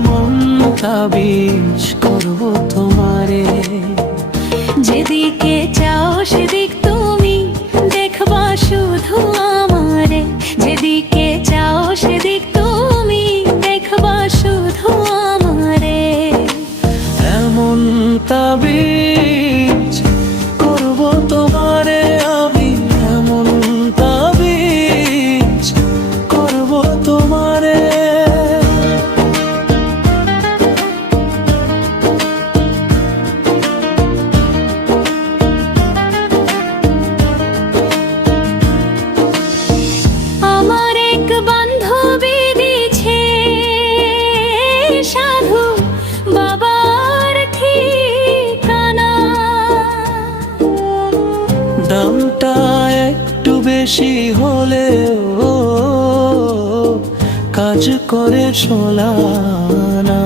এমন তাবিজ করব তোমারে। যেদিকে চাও সেদিক তুমি দেখবা শুধু আমারে। যেদিকে চাও সেদিক তুমি দেখবা শুধু আমারে। এমন তাবিজ করব তোমারে আমি, এমন তাবিজ করব তোমারে। আমার এক বান্ধবী দিছে সাধু বাবার ঠিকানা। দামটা একটু বেশি হলেও কাজ করে সোলানা।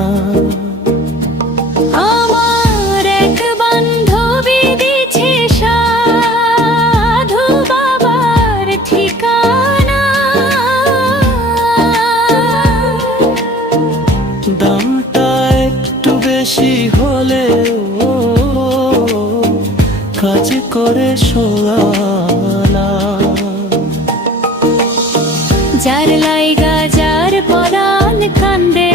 আমার এক বান্ধবী দিছে সাধু বাবার ঠিকানা। দামটা একটু বেশি হলেও কাজ করে সোলানা। যার লাইগা যার পরাণ কান্দে,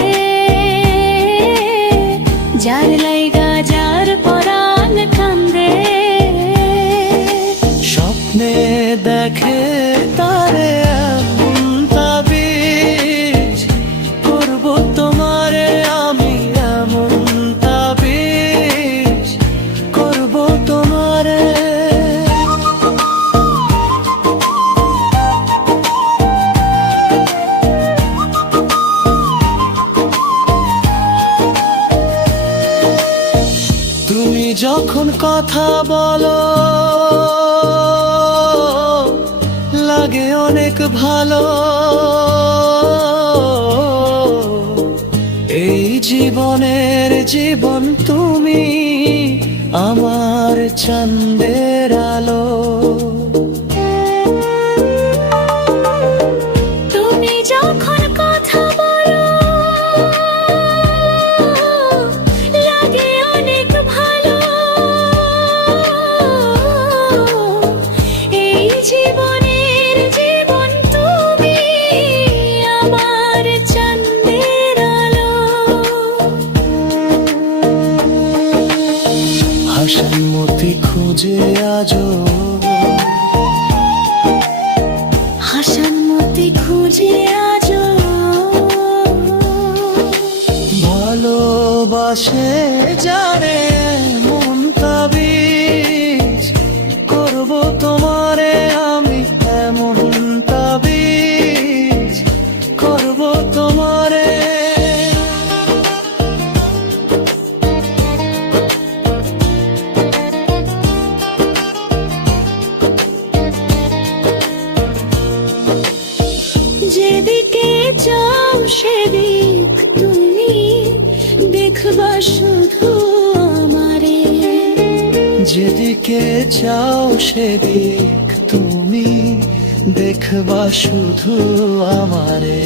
যার লাইগা যার পরাণ কান্দে। স্বপ্নে দেখে তারে এমন তাবিজ করব তোমারে আমি, এমন তাবিজ করব তোমারে। তুমি যখন কথা বলো লাগে অনেক ভালো। এই জীবনের জীবন তুমি আমার চাঁদের আলো। তুমি যখন কথা বলো লাগে অনেক ভালো। এই জীবনের জীবন তুমি আমার চাঁদের আলো। হাসান মতি খুঁজে আজো, হাসান মতি খুঁজে আজো। ভালোবাসে যারে মন তাবিজ করব তোমারে আমি, এমন তাবিজ করব তোমারে। যেদিকে চাও সেদিক তুমি দেখবা শুধু আমারে। যেদিকে চাও সেদিক তুমি দেখবা শুধু আমারে।